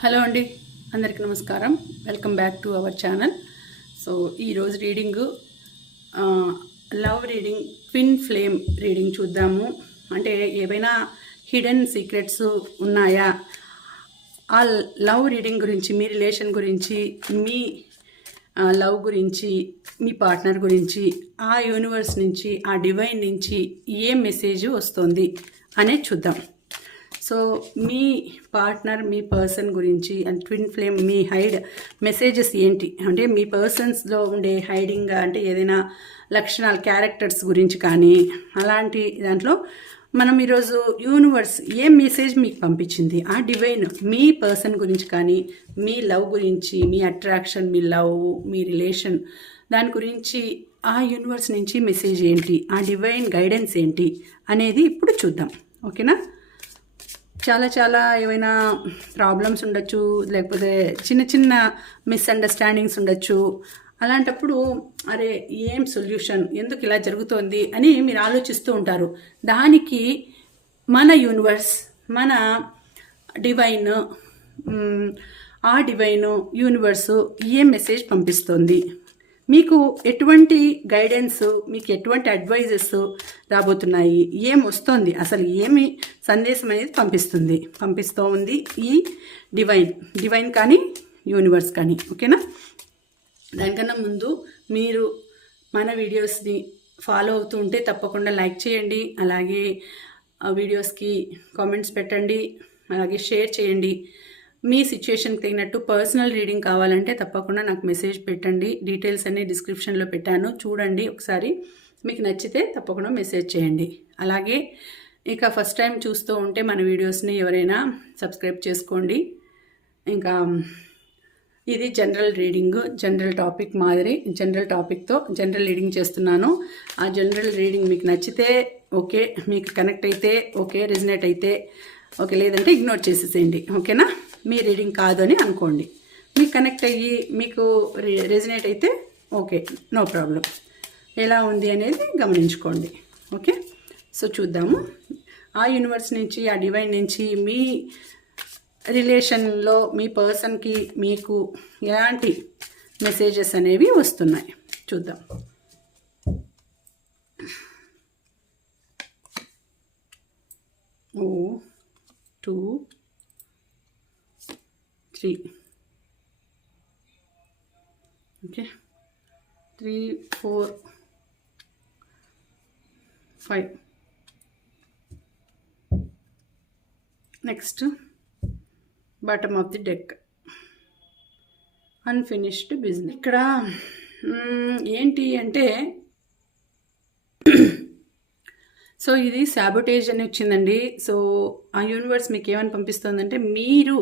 Hello అండి అందరికీ నమస్కారం. Welcome back to our channel so ఈరోజు reading love reading twin flame reading చూద్దాము. అంటే ఏవైనా హిడెన్ సీక్రెట్స్ ఉన్నాయా? ఆ లవ్ రీడింగ్ గురించి మీ రిలేషన్ గురించి మీ లవ్ గురించి మీ పార్ట్నర్ గురించి ఆ యూనివర్స్ నుంచి ఆ డివైన్ నుంచి ఏ మెసేజ్ వస్తుంది అనేది చూద్దాం. సో మీ పార్ట్నర్ మీ పర్సన్ గురించి అండ్ ట్విన్ ఫ్లేమ్ మీ హైడ్ మెసేజెస్ ఏంటి? అంటే మీ పర్సన్స్లో ఉండే హైడింగ్ అంటే ఏదైనా లక్షణాలు క్యారెక్టర్స్ గురించి కానీ అలాంటి దాంట్లో మనం ఈరోజు యూనివర్స్ ఏ మెసేజ్ మీకు పంపించింది? ఆ డివైన్ మీ పర్సన్ గురించి కానీ మీ లవ్ గురించి మీ అట్రాక్షన్ మీ లవ్ మీ రిలేషన్ దాని గురించి ఆ యూనివర్స్ నుంచి మెసేజ్ ఏంటి? ఆ డివైన్ గైడెన్స్ ఏంటి? అనేది ఇప్పుడు చూద్దాం. ఓకేనా? చాలా చాలా ఏవైనా ప్రాబ్లమ్స్ ఉండొచ్చు లేకపోతే చిన్న చిన్న మిస్అండర్స్టాండింగ్స్ ఉండొచ్చు. అలాంటప్పుడు అరే ఏం సొల్యూషన్ ఎందుకు ఇలా జరుగుతోంది? అని మీరు ఆలోచిస్తూ ఉంటారు. దానికి మన యూనివర్స్ మన డివైన్ ఆ డివైన్ యూనివర్సు ఏ మెసేజ్ పంపిస్తుంది? మీకు ఎటువంటి గైడెన్స్ మీకు ఎటువంటి అడ్వైజెస్ రాబోతున్నాయి? ఏం వస్తుంది? అసలు ఏమి సందేశం అనేది పంపిస్తుంది. పంపిస్తూ ఉంది ఈ డివైన్ డివైన్ కానీ యూనివర్స్ కానీ. ఓకేనా దానికన్నా ముందు మీరు మన వీడియోస్ని ఫాలో అవుతూ ఉంటే తప్పకుండా లైక్ చేయండి. అలాగే ఆ వీడియోస్కి కామెంట్స్ పెట్టండి. అలాగే షేర్ చేయండి. మీ సిచ్యుయేషన్కి తగినట్టు పర్సనల్ రీడింగ్ కావాలంటే తప్పకుండా నాకు మెసేజ్ పెట్టండి. డీటెయిల్స్ అన్ని డిస్క్రిప్షన్లో పెట్టాను. చూడండి ఒకసారి. మీకు నచ్చితే తప్పకుండా మెసేజ్ చేయండి. అలాగే ఇక ఫస్ట్ టైం చూస్తూ ఉంటే మన వీడియోస్ని ఎవరైనా సబ్స్క్రైబ్ చేసుకోండి. ఇంకా ఇది జనరల్ రీడింగ్ జనరల్ టాపిక్ మాదిరి జనరల్ టాపిక్తో జనరల్ రీడింగ్ చేస్తున్నాను. ఆ జనరల్ రీడింగ్ మీకు నచ్చితే ఓకే మీకు కనెక్ట్ అయితే ఓకే రిజనేట్ అయితే ఓకే లేదంటే ఇగ్నోర్ చేసేసేయండి. ఓకేనా? మీ రీడింగ్ కాదు అని అనుకోండి. మీకు కనెక్ట్ అయ్యి మీకు రెజినేట్ అయితే ఓకే నో ప్రాబ్లం. ఎలా ఉంది అనేది గమనించుకోండి. ఓకే? సో చూద్దాము. ఆ యూనివర్స్ నుంచి ఆ డివైన్ నుంచి మీ రిలేషన్లో మీ పర్సన్కి మీకు ఎలాంటి మెసేజెస్ అనేవి వస్తున్నాయి. చూద్దాం. ఓ two three. Okay. Three four five. Next bottom of the deck unfinished business ఇక్కడ ఏంటి అంటే సో ఇది శాబోటేజ్ అని వచ్చిందండి. సో ఆ యూనివర్స్ మీకు ఏమని పంపిస్తుందంటే మీరు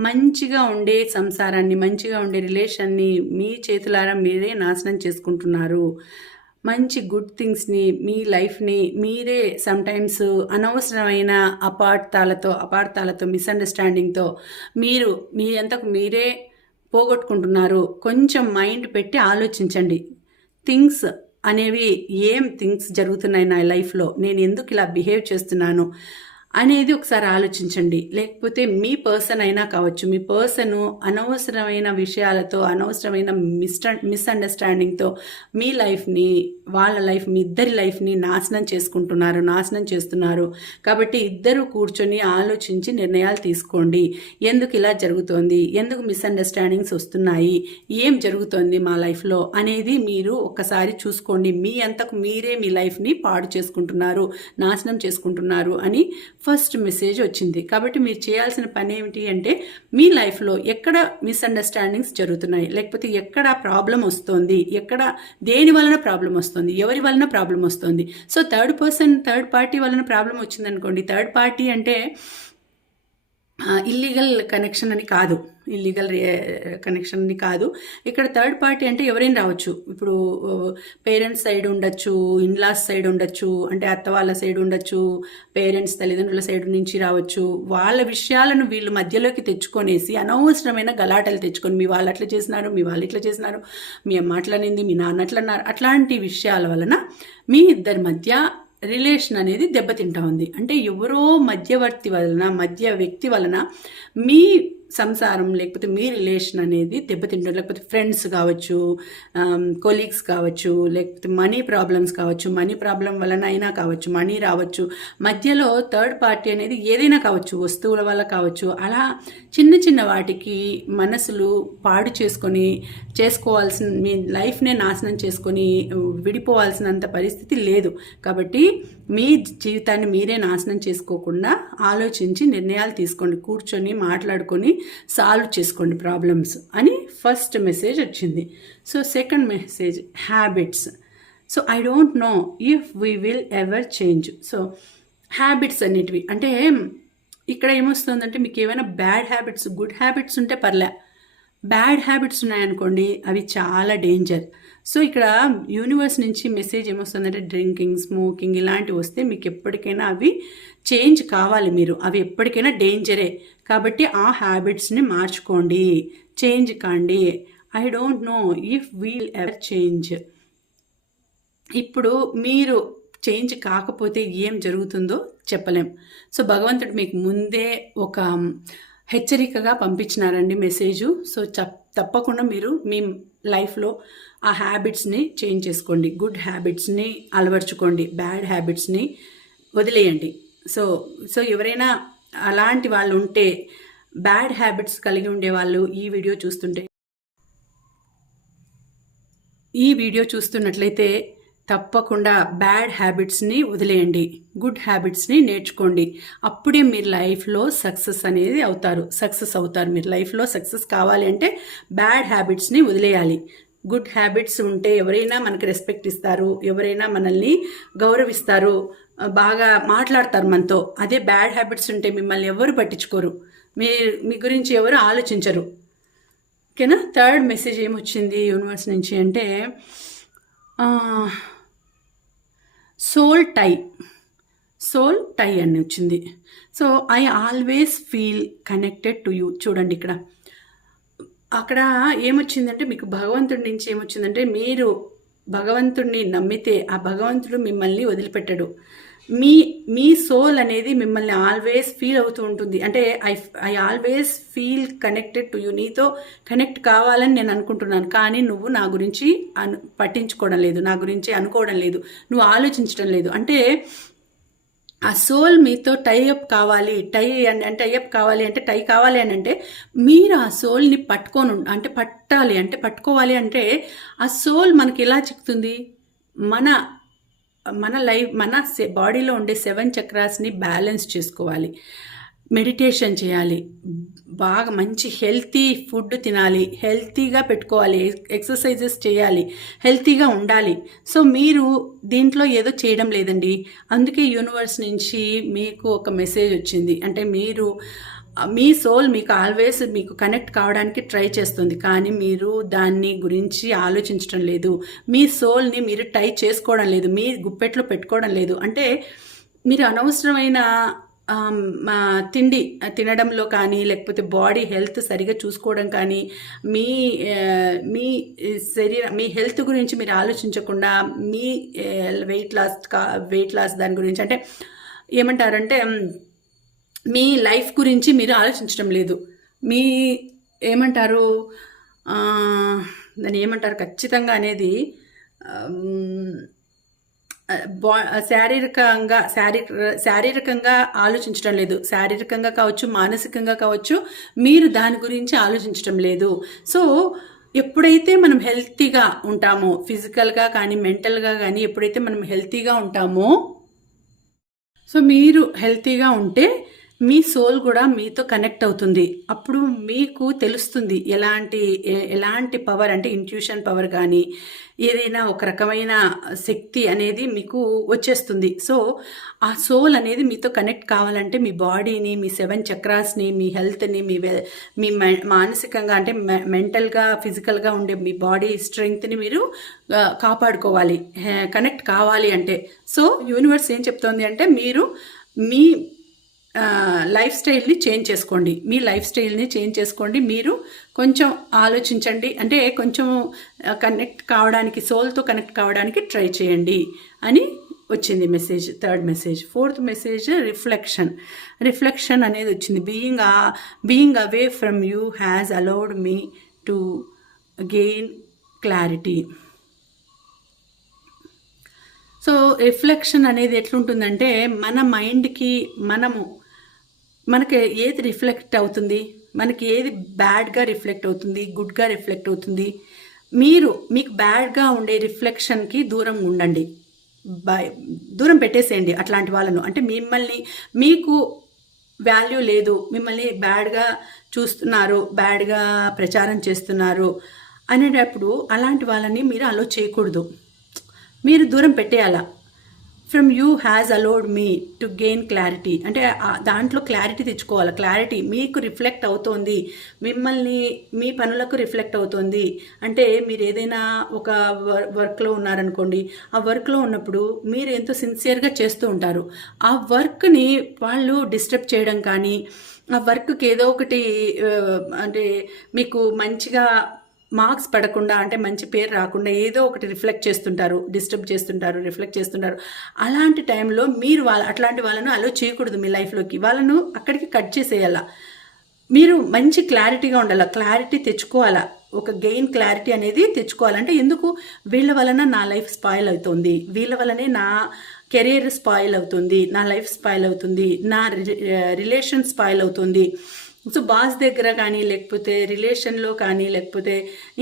మంచిగా ఉండే సంసారాన్ని మంచిగా ఉండే రిలేషన్ని మీ చేతులారా మీరే నాశనం చేసుకుంటున్నారు. మంచి గుడ్ థింగ్స్ని మీ లైఫ్ని మీరే సమ్టైమ్స్ అనవసరమైన అపార్థాలతో అపార్థాలతో మిస్అండర్స్టాండింగ్తో మీరు మీ అంతకు మీరే పోగొట్టుకుంటున్నారు. కొంచెం మైండ్ పెట్టి ఆలోచించండి. థింగ్స్ అనేవి ఏం థింగ్స్ జరుగుతున్నాయి నా లైఫ్లో? నేను ఎందుకు ఇలా బిహేవ్ చేస్తున్నాను? అనేది ఒకసారి ఆలోచించండి. లేకపోతే మీ పర్సన్ అయినా కావచ్చు మీ పర్సన్ అనవసరమైన విషయాలతో అనవసరమైన మిస్ట మిస్అండర్స్టాండింగ్తో మీ లైఫ్ని వాళ్ళ లైఫ్ మీ ఇద్దరి లైఫ్ని నాశనం చేసుకుంటున్నారు నాశనం చేస్తున్నారు. కాబట్టి ఇద్దరు కూర్చొని ఆలోచించి నిర్ణయాలు తీసుకోండి. ఎందుకు ఇలా జరుగుతోంది? ఎందుకు మిస్అండర్స్టాండింగ్స్ వస్తున్నాయి? ఏం జరుగుతోంది మా లైఫ్లో? అనేది మీరు ఒక్కసారి చూసుకోండి. మీ అంతకు మీరే మీ లైఫ్ని పాడు చేసుకుంటున్నారు నాశనం చేసుకుంటున్నారు అని ఫస్ట్ మెసేజ్ వచ్చింది. కాబట్టి మీరు చేయాల్సిన పని ఏమిటి అంటే మీ లైఫ్లో ఎక్కడ మిస్అండర్స్టాండింగ్స్ జరుగుతున్నాయి లేకపోతే ఎక్కడ ప్రాబ్లం వస్తుంది ఎక్కడ దేని వలన ప్రాబ్లం వస్తుంది ఎవరి వలన ప్రాబ్లం వస్తుంది. So third person third party వలన ప్రాబ్లం వచ్చిందనుకోండి థర్డ్ పార్టీ అంటే ఇల్లీగల్ కనెక్షన్ అని కాదు. ఇల్లీగల్ కనెక్షన్ eh, eh, కాదు. ఇక్కడ థర్డ్ పార్టీ అంటే ఎవరైనా రావచ్చు. ఇప్పుడు పేరెంట్స్ సైడ్ ఉండొచ్చు ఇన్లాస్ సైడ్ ఉండొచ్చు అంటే అత్త వాళ్ళ సైడ్ ఉండొచ్చు పేరెంట్స్ తల్లిదండ్రుల సైడ్ నుంచి రావచ్చు. వాళ్ళ విషయాలను వీళ్ళు మధ్యలోకి తెచ్చుకొనేసి అనవసరమైన గలాటలు తెచ్చుకొని మీ వాళ్ళు అట్లా చేసినారు మీ వాళ్ళు ఇట్లా చేసినారు మీ అమ్మ అట్లనింది మీ నాన్న అట్లన్నారు. అట్లాంటి విషయాల వలన మీ ఇద్దరి మధ్య రిలేషన్ అనేది దెబ్బతింటా ఉంది. అంటే ఎవరో మధ్యవర్తి వలన మధ్య వ్యక్తి వలన మీ సంసారం లేకపోతే మీ రిలేషన్ అనేది దెబ్బతింటారు లేకపోతే ఫ్రెండ్స్ కావచ్చు కొలీగ్స్ కావచ్చు లేకపోతే మనీ ప్రాబ్లమ్స్ కావచ్చు మనీ ప్రాబ్లం వలన అయినా కావచ్చు మనీ రావచ్చు మధ్యలో థర్డ్ పార్టీ అనేది ఏదైనా కావచ్చు వస్తువుల వల్ల కావచ్చు అలా చిన్న చిన్న వాటికి మనసులు పాడు చేసుకొని చేసుకోవాల్సిన మీ లైఫ్నే నాశనం చేసుకొని విడిపోవాల్సినంత పరిస్థితి లేదు. కాబట్టి మీ జీవితాన్ని మీరే నాశనం చేసుకోకుండా ఆలోచించి నిర్ణయాలు తీసుకోండి కూర్చొని మాట్లాడుకొని సాల్వ్ చేసుకోండి ప్రాబ్లమ్స్ అని ఫస్ట్ మెసేజ్ వచ్చింది. So second message habits so I don't know if we will ever change so habits అనేటివి అంటే ఇక్కడ ఏమొస్తుందంటే మీకు ఏమైనా బ్యాడ్ హ్యాబిట్స్ గుడ్ హ్యాబిట్స్ ఉంటే పర్లే. బ్యాడ్ హ్యాబిట్స్ ఉన్నాయనుకోండి అవి చాలా డేంజర్. సో ఇక్కడ యూనివర్స్ నుంచి మెసేజ్ ఏమొస్తుందంటే డ్రింకింగ్ స్మోకింగ్ ఇలాంటివి వస్తే మీకు ఎప్పటికైనా అవి చేంజ్ కావాలి మీరు. అవి ఎప్పటికైనా డేంజరే. కాబట్టి ఆ హ్యాబిట్స్ని మార్చుకోండి. చేంజ్ కాండి. I don't know if we'll ever change. ఇప్పుడు మీరు చేంజ్ కాకపోతే ఏం జరుగుతుందో చెప్పలేం. సో భగవంతుడు మీకు ముందే ఒక హెచ్చరికగా పంపించినారండి మెసేజు. సో తప్పకుండా మీరు మీ లైఫ్లో ఆ హ్యాబిట్స్ని చేంజ్ చేసుకోండి. గుడ్ హ్యాబిట్స్ని అలవర్చుకోండి. బ్యాడ్ హ్యాబిట్స్ని వదిలేయండి. సో సో ఎవరైనా అలాంటి వాళ్ళు ఉంటే బ్యాడ్ హ్యాబిట్స్ కలిగి ఉండే వాళ్ళు ఈ వీడియో చూస్తుంటే ఈ వీడియో చూస్తున్నట్లయితే తప్పకుండా బ్యాడ్ హ్యాబిట్స్ని వదిలేయండి. గుడ్ హ్యాబిట్స్ని నేర్చుకోండి. అప్పుడే మీరు లైఫ్లో సక్సెస్ అనేది అవుతారు. సక్సెస్ అవుతారు. మీరు లైఫ్లో సక్సెస్ కావాలి అంటే బ్యాడ్ హ్యాబిట్స్ని వదిలేయాలి. గుడ్ హ్యాబిట్స్ ఉంటే ఎవరైనా మనకి రెస్పెక్ట్ ఇస్తారు. ఎవరైనా మనల్ని గౌరవిస్తారు. బాగా మాట్లాడతారు మనతో. అదే బ్యాడ్ హ్యాబిట్స్ ఉంటే మిమ్మల్ని ఎవరు పట్టించుకోరు. మీ మీ గురించి ఎవరు ఆలోచించరు. ఓకేనా? థర్డ్ మెసేజ్ ఏమొచ్చింది యూనివర్స్ నుంచి అంటే సోల్ టై. సోల్ టై అని వచ్చింది. So I always feel connected to you. చూడండి ఇక్కడ. అక్కడ ఏమొచ్చిందంటే మీకు భగవంతుడి నుంచి ఏమొచ్చిందంటే మీరు భగవంతుడిని నమ్మితే ఆ భగవంతుడు మిమ్మల్ని వదిలిపెట్టడు. మీ మీ సోల్ అనేది మిమ్మల్ని ఆల్వేస్ ఫీల్ అవుతూ ఉంటుంది. అంటే I I always feel connected to you నీతో కనెక్ట్ కావాలని నేను అనుకుంటున్నాను. కానీ నువ్వు నా గురించి అను పట్టించుకోవడం లేదు. నా గురించి అనుకోవడం లేదు. నువ్వు ఆలోచించడం లేదు. అంటే ఆ సోల్ మీతో టై అప్ కావాలి. టై అంటే టైఅప్ కావాలి అంటే టై కావాలి అని అంటే మీరు ఆ సోల్ని పట్టుకొని అంటే పట్టాలి. అంటే పట్టుకోవాలి అంటే ఆ సోల్ మనకి ఎలా చిక్కుతుంది మన మన లైఫ్ మన బాడీలో ఉండే సెవెన్ చక్రాస్ని బ్యాలెన్స్ చేసుకోవాలి. మెడిటేషన్ చేయాలి. బాగా మంచి హెల్తీ ఫుడ్ తినాలి. హెల్తీగా పెట్టుకోవాలి. ఎక్సర్సైజెస్ చేయాలి. హెల్తీగా ఉండాలి. సో మీరు దీంట్లో ఏదో చేయడం లేదండి. అందుకే యూనివర్స్ నుంచి మీకు ఒక మెసేజ్ వచ్చింది. అంటే మీరు మీ సోల్ మీకు ఆల్వేస్ మీకు కనెక్ట్ కావడానికి ట్రై చేస్తుంది. కానీ మీరు దాన్ని గురించి ఆలోచించడం లేదు. మీ సోల్ని మీరు టై చేసుకోవడం లేదు. మీ గుప్పెట్లో పెట్టుకోవడం లేదు. అంటే మీరు అనవసరమైన తిండి తినడంలో కానీ లేకపోతే బాడీ హెల్త్ సరిగా చూసుకోవడం కానీ మీ మీ శరీర మీ హెల్త్ గురించి మీరు ఆలోచించకుండా మీ వెయిట్ లాస్ కా వెయిట్ లాస్ దాని గురించి అంటే ఏమంటారంటే మీ లైఫ్ గురించి మీరు ఆలోచించడం లేదు. మీ ఏమంటారు? దాన్ని ఏమంటారు? ఖచ్చితంగా అనేది బా శారీరకంగా శారీర శారీరకంగా ఆలోచించడం లేదు. శారీరకంగా కావచ్చు మానసికంగా కావచ్చు మీరు దాని గురించి ఆలోచించడం లేదు. సో ఎప్పుడైతే మనం హెల్తీగా ఉంటామో ఫిజికల్గా కానీ మెంటల్గా కానీ ఎప్పుడైతే మనం హెల్తీగా ఉంటామో సో మీరు హెల్తీగా ఉంటే మీ సోల్ కూడా మీతో కనెక్ట్ అవుతుంది. అప్పుడు మీకు తెలుస్తుంది ఎలాంటి ఎలాంటి పవర్ అంటే ఇంట్యూషన్ పవర్ కానీ ఏదైనా ఒక రకమైన శక్తి అనేది మీకు వచ్చేస్తుంది. సో ఆ సోల్ అనేది మీతో కనెక్ట్ కావాలంటే మీ బాడీని మీ సెవెన్ చక్రాస్ని మీ హెల్త్ని మీ మీ మానసికంగా అంటే మెంటల్గా ఫిజికల్గా ఉండే మీ బాడీ స్ట్రెంగ్త్ని మీరు కాపాడుకోవాలి. కనెక్ట్ కావాలి అంటే. సో యూనివర్స్ ఏం చెప్తోంది అంటే మీరు మీ లైఫ్ స్టైల్ని చేంజ్ చేసుకోండి. మీ లైఫ్ స్టైల్ని చేంజ్ చేసుకోండి. మీరు కొంచెం ఆలోచించండి. అంటే కొంచెం కనెక్ట్ కావడానికి సోల్తో కనెక్ట్ కావడానికి ట్రై చేయండి అని వచ్చింది message third message fourth message reflection reflection అనేది వచ్చింది. Being being away from you has allowed me to gain clarity so reflection అనేది ఎట్లుంటుందంటే మన మైండ్కి మనము మనకి ఏది రిఫ్లెక్ట్ అవుతుంది? మనకి ఏది బ్యాడ్గా రిఫ్లెక్ట్ అవుతుంది? గుడ్గా రిఫ్లెక్ట్ అవుతుంది? మీరు మీకు బ్యాడ్గా ఉండే రిఫ్లెక్షన్కి దూరం ఉండండి. బై దూరం పెట్టేసేయండి అట్లాంటి వాళ్ళను. అంటే మిమ్మల్ని మీకు వాల్యూ లేదు. మిమ్మల్ని బ్యాడ్గా చూస్తున్నారు బ్యాడ్గా ప్రచారం చేస్తున్నారు అనేటప్పుడు అలాంటి వాళ్ళని మీరు అలో చేయకూడదు. మీరు దూరం పెట్టేయాలా? From you has allowed me to gain clarity అంటే దాంట్లో క్లారిటీ తెచ్చుకోవాలి. క్లారిటీ మీకు రిఫ్లెక్ట్ అవుతోంది. మిమ్మల్ని మీ పనులకు రిఫ్లెక్ట్ అవుతోంది. అంటే మీరు ఏదైనా ఒక వర్క్లో ఉన్నారనుకోండి ఆ వర్క్లో ఉన్నప్పుడు మీరు ఎంతో సిన్సియర్గా చేస్తూ ఉంటారు. ఆ వర్క్ని వాళ్ళు డిస్టర్బ్ చేయడం కానీ ఆ వర్క్కి ఏదో ఒకటి అంటే మీకు మంచిగా మార్క్స్ పడకుండా అంటే మంచి పేరు రాకుండా ఏదో ఒకటి రిఫ్లెక్ట్ చేస్తుంటారు డిస్టర్బ్ చేస్తుంటారు రిఫ్లెక్ట్ చేస్తుంటారు. అలాంటి టైంలో మీరు వాళ్ళ అట్లాంటి వాళ్ళను అలో చేయకూడదు మీ లైఫ్లోకి. వాళ్ళను అక్కడికి కట్ చేసేయాల? మీరు మంచి క్లారిటీగా ఉండాలి? క్లారిటీ తెచ్చుకోవాలా? ఒక గెయిన్ క్లారిటీ అనేది తెచ్చుకోవాలంటే ఎందుకు? వీళ్ళ వలన నా లైఫ్ స్పాయిల్ అవుతుంది. వీళ్ళ వలనే నా కెరీర్ స్పాయిల్ అవుతుంది. నా లైఫ్ స్పాయిల్ అవుతుంది. నా రిలేషన్ స్పాయిల్ అవుతుంది. సో బాస్ దగ్గర కానీ లేకపోతే రిలేషన్లో కానీ లేకపోతే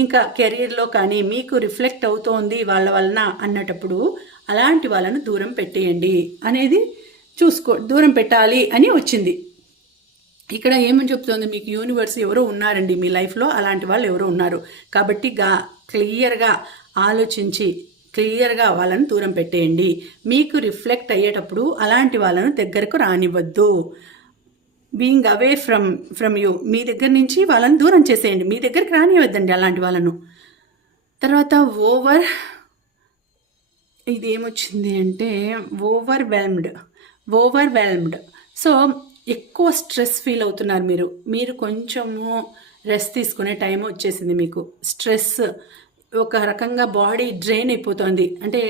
ఇంకా కెరీర్లో కానీ మీకు రిఫ్లెక్ట్ అవుతోంది వాళ్ళ వలన అన్నటప్పుడు అలాంటి వాళ్ళను దూరం పెట్టేయండి అనేది చూసుకో దూరం పెట్టాలి అని వచ్చింది. ఇక్కడ ఏమని చెప్తోంది? మీకు యూనివర్స్ ఎవరో ఉన్నారండి మీ లైఫ్లో అలాంటి వాళ్ళు ఎవరో ఉన్నారు. కాబట్టి గా క్లియర్గా ఆలోచించి క్లియర్గా వాళ్ళను దూరం పెట్టేయండి. మీకు రిఫ్లెక్ట్ అయ్యేటప్పుడు అలాంటి వాళ్ళను దగ్గరకు రానివ్వద్దు. Being away from from you మీ దగ్గర నుంచి వాళ్ళని దూరం చేసేయండి. మీ దగ్గరికి రానివద్దండి అలాంటి వాళ్ళను. తర్వాత ఓవర్ ఇది ఏమొచ్చింది అంటే overwhelmed overwhelmed so ఎక్కువ స్ట్రెస్ ఫీల్ అవుతున్నారు మీరు. మీరు కొంచెము రెస్ట్ తీసుకునే టైం వచ్చేసింది మీకు. స్ట్రెస్ ఒక రకంగా బాడీ డ్రైన్ అయిపోతుంది. అంటే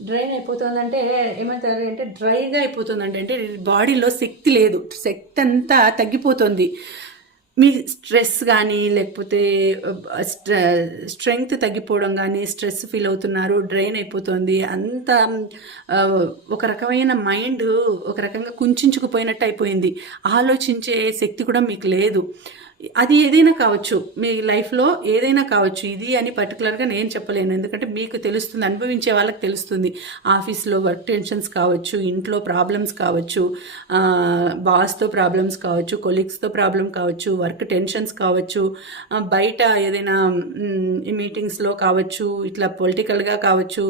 డ్రైన్ అయిపోతుందంటే ఏమంటారు అంటే డ్రైగా అయిపోతుందండి. అంటే బాడీలో శక్తి లేదు. శక్తి అంతా తగ్గిపోతుంది. మీ స్ట్రెస్ కానీ లేకపోతే స్ట్రెంగ్త్ తగ్గిపోవడం కానీ స్ట్రెస్ ఫీల్ అవుతున్నారు డ్రైన్ అయిపోతుంది. అంత ఒక రకమైన మైండ్ ఒక రకంగా కుంచుకుపోయినట్టు అయిపోయింది. ఆలోచించే శక్తి కూడా మీకు లేదు. అది ఏదైనా కావచ్చు. మీ లైఫ్లో ఏదైనా కావచ్చు. ఇది అని పర్టికులర్గా నేను చెప్పలేను. ఎందుకంటే మీకు తెలుస్తుంది అనుభవించే వాళ్ళకి తెలుస్తుంది. ఆఫీస్లో వర్క్ టెన్షన్స్ కావచ్చు ఇంట్లో ప్రాబ్లమ్స్ కావచ్చు బాస్తో ప్రాబ్లమ్స్ కావచ్చు కొలీగ్స్తో ప్రాబ్లం కావచ్చు వర్క్ టెన్షన్స్ కావచ్చు బయట ఏదైనా మీటింగ్స్లో కావచ్చు ఇట్లా పొలిటికల్గా కావచ్చు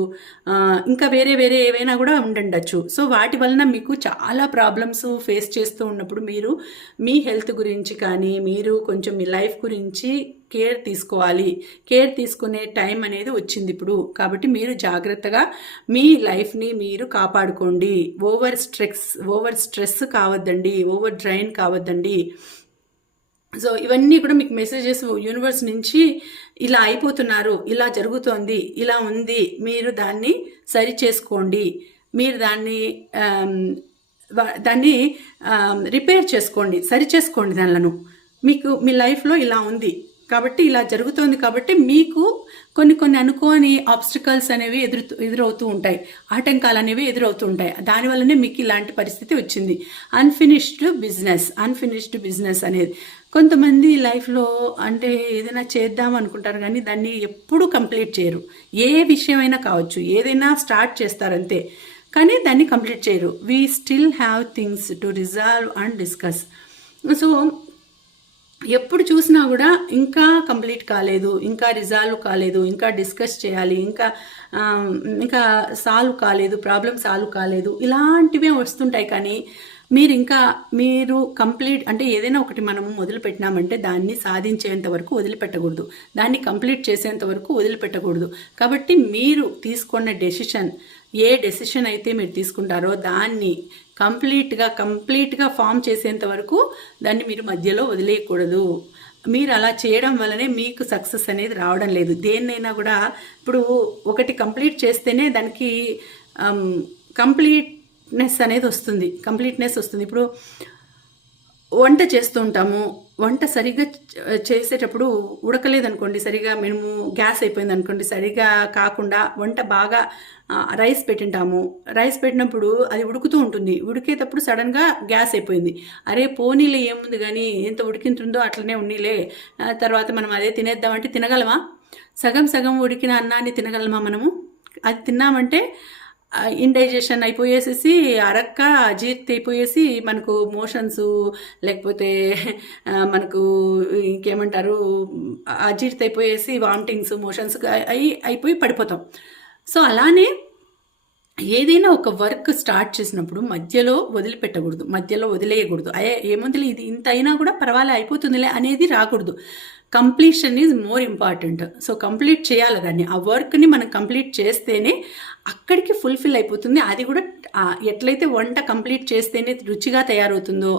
ఇంకా వేరే వేరే ఏవైనా కూడా ఉండండచ్చు. సో వాటి వలన మీకు చాలా ప్రాబ్లమ్స్ ఫేస్ చేస్తూ ఉన్నప్పుడు మీరు మీ హెల్త్ గురించి కానీ మీరు కొంచెం మీ లైఫ్ గురించి కేర్ తీసుకోవాలి. కేర్ తీసుకునే టైం అనేది వచ్చింది ఇప్పుడు. కాబట్టి మీరు జాగ్రత్తగా మీ లైఫ్ని మీరు కాపాడుకోండి. ఓవర్ స్ట్రెస్ ఓవర్ స్ట్రెస్ కావద్దండి. ఓవర్ డ్రైన్ కావద్దండి. సో ఇవన్నీ కూడా మీకు మెసేజెస్ యూనివర్స్ నుంచి ఇలా అయిపోతున్నారు ఇలా జరుగుతోంది ఇలా ఉంది. మీరు దాన్ని సరి చేసుకోండి. మీరు దాన్ని దాన్ని రిపేర్ చేసుకోండి. సరి చేసుకోండి దానిలను. మీకు మీ లైఫ్లో ఇలా ఉంది. కాబట్టి ఇలా జరుగుతోంది కాబట్టి మీకు కొన్ని కొన్ని అనుకోని ఆబ్స్టికల్స్ అనేవి ఎదురు ఎదురవుతూ ఉంటాయి. ఆటంకాలు అనేవి ఎదురవుతూ ఉంటాయి. దానివల్లనే మీకు ఇలాంటి పరిస్థితి వచ్చింది. అన్ఫినిష్డ్ బిజినెస్ అన్ఫినిష్డ్ బిజినెస్ అనేది. కొంతమంది లైఫ్లో అంటే ఏదైనా చేద్దాం అనుకుంటారు కానీ దాన్ని ఎప్పుడూ కంప్లీట్ చేయరు. ఏ విషయమైనా కావచ్చు. ఏదైనా స్టార్ట్ చేస్తారంతే. కానీ దాన్ని కంప్లీట్ చేయరు. We still have things to resolve and discuss so ఎప్పుడు చూసినా కూడా ఇంకా కంప్లీట్ కాలేదు ఇంకా రిజాల్వ్ కాలేదు ఇంకా డిస్కస్ చేయాలి ఇంకా ఇంకా సాల్వ్ కాలేదు ప్రాబ్లం సాల్వ్ కాలేదు ఇలాంటివే వస్తుంటాయి. కానీ మీరు ఇంకా మీరు కంప్లీట్ అంటే ఏదైనా ఒకటి మనము మొదలుపెట్టినామంటే దాన్ని సాధించేంత వరకు వదిలిపెట్టకూడదు. దాన్ని కంప్లీట్ చేసేంత వరకు వదిలిపెట్టకూడదు. కాబట్టి మీరు తీసుకున్న డెసిషన్ ఏ డెసిషన్ అయితే మీరు తీసుకుంటారో దాన్ని కంప్లీట్గా కంప్లీట్గా ఫామ్ చేసేంత వరకు దాన్ని మీరు మధ్యలో వదిలేయకూడదు. మీరు అలా చేయడం వల్లనే మీకు సక్సెస్ అనేది రావడం లేదు. దేన్నైనా కూడా ఇప్పుడు ఒకటి కంప్లీట్ చేస్తేనే దానికి కంప్లీట్నెస్ అనేది వస్తుంది. కంప్లీట్నెస్ వస్తుంది. ఇప్పుడు వంట చేస్తూ ఉంటాము వంట సరిగ్గా చేసేటప్పుడు ఉడకలేదనుకోండి సరిగా మేము గ్యాస్ అయిపోయింది అనుకోండి సరిగా కాకుండా వంట బాగా రైస్ పెట్టింటాము. రైస్ పెట్టినప్పుడు అది ఉడుకుతూ ఉంటుంది. ఉడికేటప్పుడు సడన్గా గ్యాస్ అయిపోయింది. అరే పోనీలే ఏముంది కానీ ఎంత ఉడికింటుందో అట్లనే ఉన్నీలే. తర్వాత మనం అదే తినేద్దామంటే తినగలమా? సగం సగం ఉడికిన అన్నాన్ని తినగలమా మనము? అది తిన్నామంటే ఇండైజెషన్ అయిపోయేసేసి అరక్క అజీర్తి అయిపోయేసి మనకు మోషన్స్ లేకపోతే మనకు ఇంకేమంటారు అజీర్తి అయిపోయేసి వామిటింగ్స్ మోషన్స్ అయి అయిపోయి పడిపోతాం. సో అలానే ఏదైనా ఒక వర్క్ స్టార్ట్ చేసినప్పుడు మధ్యలో వదిలిపెట్టకూడదు మధ్యలో వదిలేయకూడదు. అయ్యే ఏముందిలే ఇది ఇంత అయినా కూడా పర్వాలే అయిపోతుందిలే అనేది రాకూడదు. Completion is more important so complete చేయాలి దాన్ని. ఆ వర్క్ని మనం కంప్లీట్ చేస్తేనే అక్కడికి ఫుల్ఫిల్ అయిపోతుంది. అది కూడా ఎట్లయితే వంట కంప్లీట్ చేస్తేనే రుచిగా తయారవుతుందో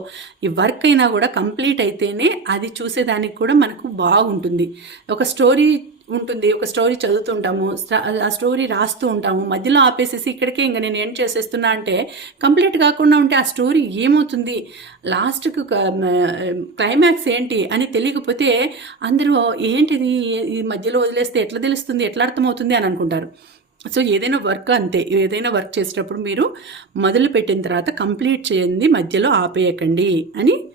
ఈ వర్క్ అయినా కూడా కంప్లీట్ అయితేనే అది చూసేదానికి కూడా మనకు బాగుంటుంది. ఒక స్టోరీ ఉంటుంది. ఒక స్టోరీ చదువుతుంటాము. ఆ స్టోరీ రాస్తూ ఉంటాము. మధ్యలో ఆపేసేసి ఇక్కడికే ఇంకా నేను ఏం చేసేస్తున్నా అంటే కంప్లీట్ కాకుండా ఉంటే ఆ స్టోరీ ఏమవుతుంది? లాస్ట్కు క్లైమాక్స్ ఏంటి అని తెలియకపోతే అందరూ ఏంటిది? ఈ మధ్యలో వదిలేస్తే ఎట్లా తెలుస్తుంది? ఎట్లా అర్థమవుతుంది అని అనుకుంటారు. సో ఏదైనా వర్క్ అంతే. ఏదైనా వర్క్ చేసేటప్పుడు మీరు మొదలు పెట్టిన తర్వాత కంప్లీట్ చేయండి. మధ్యలో ఆపేయకండి అని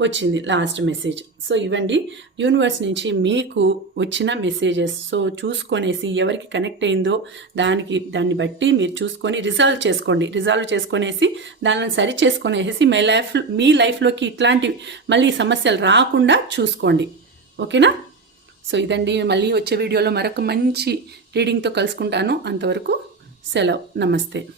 వచ్చింది లాస్ట్ మెసేజ్ సో ఇవ్వండి. యూనివర్స్ నుంచి మీకు వచ్చిన మెసేజెస్ సో చూసుకొనేసి ఎవరికి కనెక్ట్ అయిందో దానికి దాన్ని బట్టి మీరు చూసుకొని రిజాల్వ్ చేసుకోండి. రిజాల్వ్ చేసుకొనేసి దానిని సరి చేసుకొనేసి మీ లైఫ్ మీ లైఫ్లోకి ఇట్లాంటి మళ్ళీ సమస్యలు రాకుండా చూసుకోండి. ఓకేనా సో ఇదండి. మళ్ళీ వచ్చే వీడియోలో మరొక మంచి రీడింగ్తో కలుసుకుంటాను. అంతవరకు సెలవు. నమస్తే.